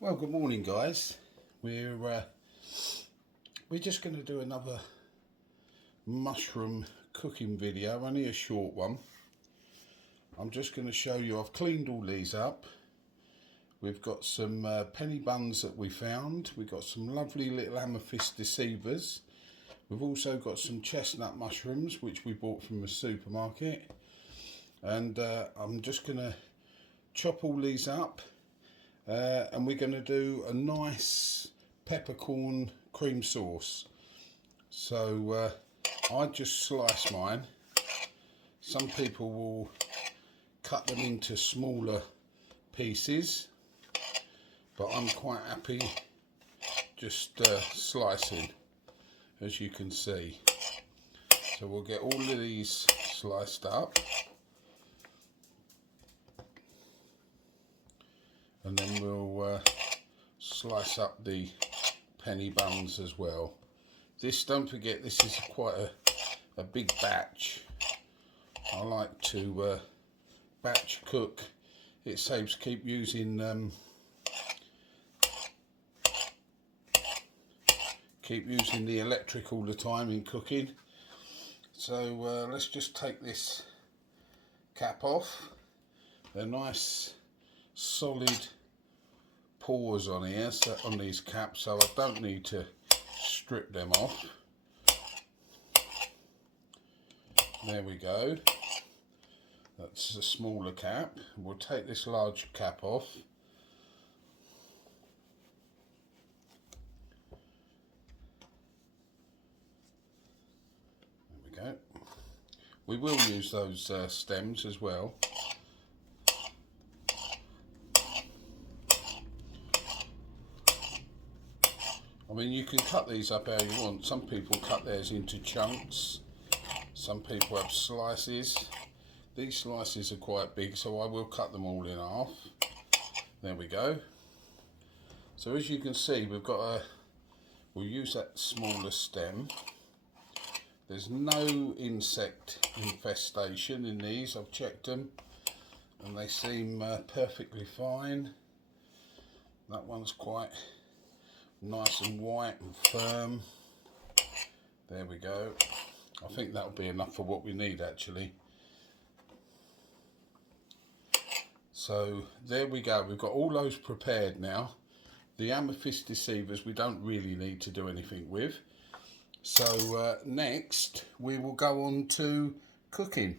Well, good morning, guys. We're just going to do another mushroom cooking video, only a short one. I'm just going to show you. I've cleaned all these up. We've got some penny buns that we found. We've got some lovely little amethyst deceivers. We've also got some chestnut mushrooms which we bought from the supermarket, and I'm just going to chop all these up. And we're going to do a nice peppercorn cream sauce. So I just slice mine. Some people will cut them into smaller pieces, but I'm quite happy just slicing, as you can see. So we'll get all of these sliced up. And then we'll slice up the penny buns as well. This, don't forget, this is quite a big batch. I like to batch cook. It saves keep using the electric all the time in cooking. So let's just take this cap off. They're nice solid pores on here, so on these caps, so I don't need to strip them off. There we go. That's a smaller cap. We'll take this large cap off. There we go. We will use those stems as well. I mean, you can cut these up how you want. Some people cut theirs into chunks. Some people have slices. These slices are quite big, so I will cut them all in half. There we go. So as you can see, we'll use that smaller stem. There's no insect infestation in these. I've checked them and they seem perfectly fine. That one's quite nice and white and firm. There we go. I think that'll be enough for what we need, actually. So there we go. We've got all those prepared now. The amethyst deceivers we don't really need to do anything with. So next we will go on to cooking.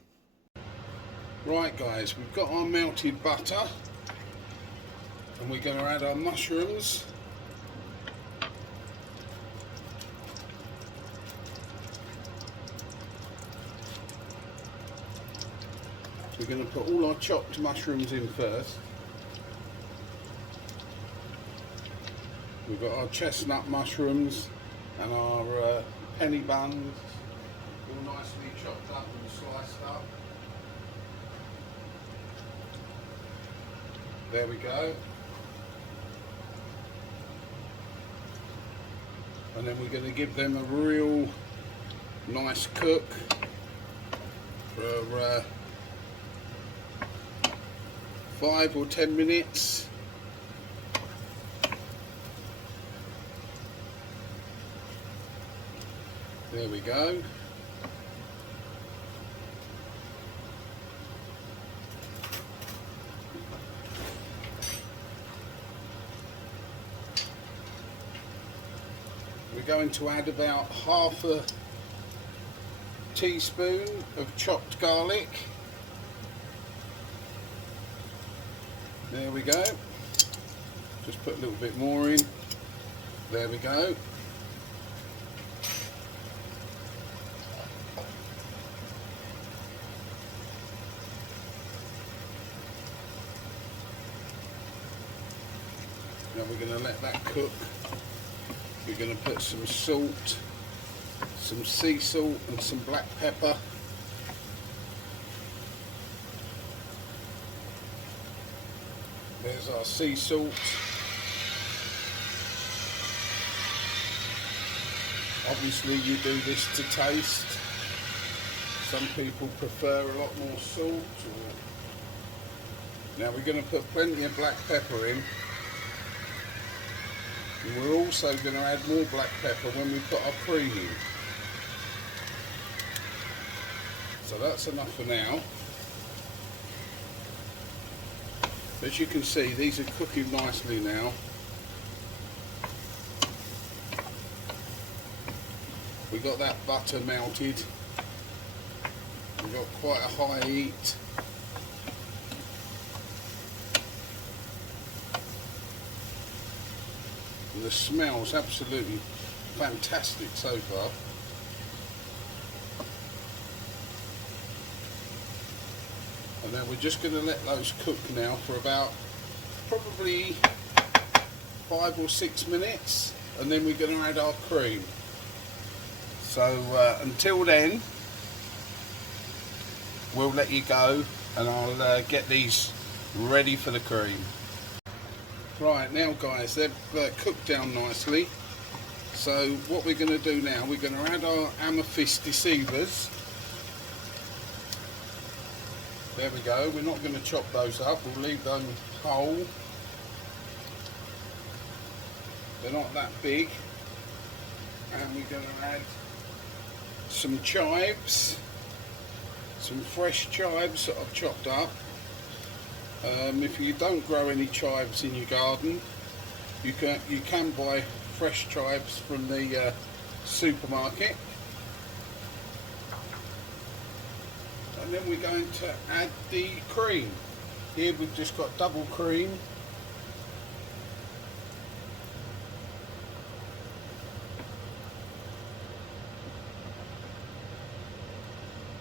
Right, guys, we've got our melted butter and we're going to add our mushrooms. We're going to put all our chopped mushrooms in first. We've got our chestnut mushrooms and our penny buns, all nicely chopped up and sliced up. There we go. And then we're going to give them a real nice cook for 5 or 10 minutes. There we go. We're going to add about half a teaspoon of chopped garlic. There we go. Just put a little bit more in. There we go. Now we're going to let that cook. We're going to put some salt, some sea salt and some black pepper. There's our sea salt. Obviously you do this to taste. Some people prefer a lot more salt. Now we're going to put plenty of black pepper in. And we're also going to add more black pepper when we put our cream in. So that's enough for now. As you can see, these are cooking nicely now. We got that butter melted. We've got quite a high heat. And the smell's absolutely fantastic so far. And then we're just going to let those cook now for about probably 5 or 6 minutes, and then we're going to add our cream. So until then, we'll let you go, and I'll get these ready for the cream. Right, now guys, they've cooked down nicely. So what we're going to do now, we're going to add our amethyst deceivers. There we go. We're not going to chop those up, we'll leave them whole. They're not that big. And we're going to add some chives, some fresh chives that I've chopped up. If you don't grow any chives in your garden, you can buy fresh chives from the supermarket. And then we're going to add the cream. Here we've just got double cream.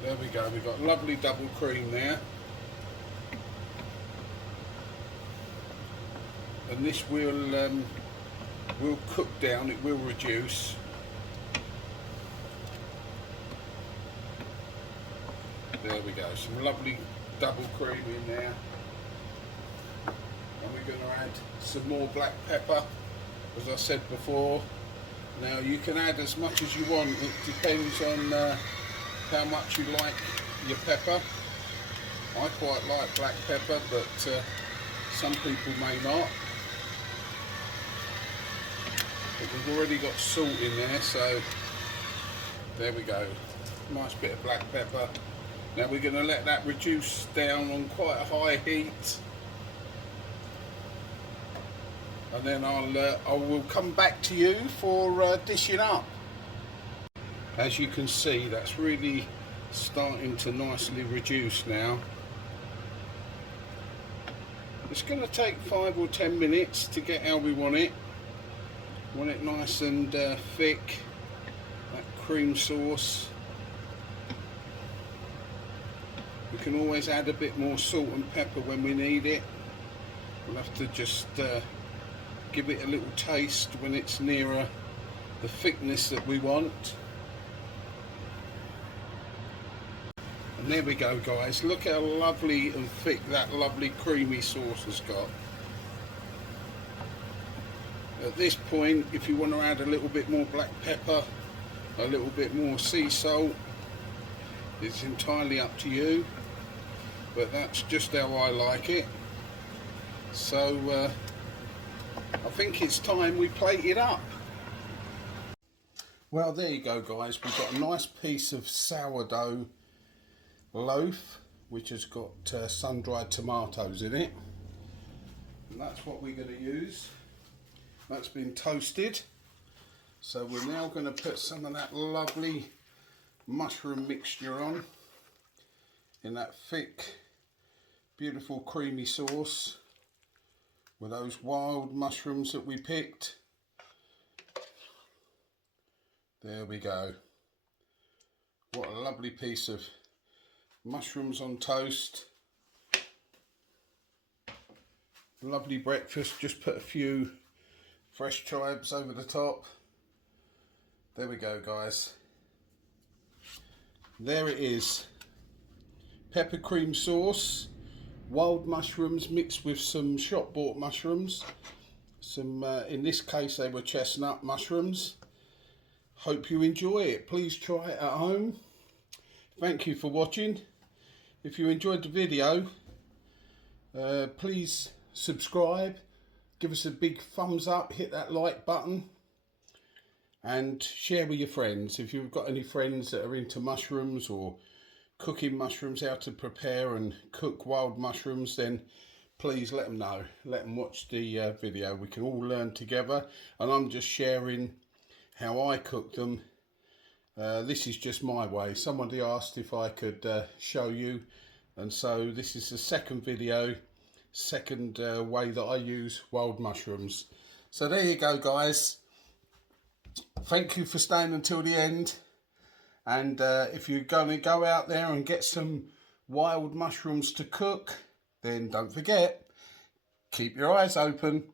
There we go, we've got lovely double cream there. And this will cook down, it will reduce. There we go, some lovely double cream in there. And we're going to add some more black pepper, as I said before. Now you can add as much as you want, it depends on how much you like your pepper. I quite like black pepper, but some people may not. But we've already got salt in there, so there we go. Nice bit of black pepper. Now we're going to let that reduce down on quite a high heat, and then I will come back to you for dishing up. As you can see, that's really starting to nicely reduce now. It's going to take 5 or 10 minutes to get how we want it. Want it nice and thick, that cream sauce. We can always add a bit more salt and pepper when we need it. We'll have to just give it a little taste when it's nearer the thickness that we want. And there we go guys, look how lovely and thick that lovely creamy sauce has got. At this point, if you want to add a little bit more black pepper, a little bit more sea salt, it's entirely up to you, but that's just how I like it. So I think it's time we plate it up. Well, there you go guys, we've got a nice piece of sourdough loaf which has got sun-dried tomatoes in it, and that's what we're going to use. That's been toasted, so we're now going to put some of that lovely mushroom mixture on in that thick, beautiful creamy sauce with those wild mushrooms that we picked. There we go. What a lovely piece of mushrooms on toast. Lovely breakfast. Just put a few fresh chives over the top. There we go guys. There it is. Pepper cream sauce, wild mushrooms mixed with some shop bought mushrooms. Some, in this case they were chestnut mushrooms. Hope you enjoy it. Please try it at home. Thank you for watching. If you enjoyed the video, please subscribe, give us a big thumbs up, hit that like button, and share with your friends. If you've got any friends that are into mushrooms or cooking mushrooms, how to prepare and cook wild mushrooms, then please let them know. Let them watch the video. We can all learn together, and I'm just sharing how I cook them. This is just my way. Somebody asked if I could show you, and so this is the second video, second way that I use wild mushrooms. So there you go, guys. Thank you for staying until the end. And if you're going to go out there and get some wild mushrooms to cook, then don't forget, keep your eyes open.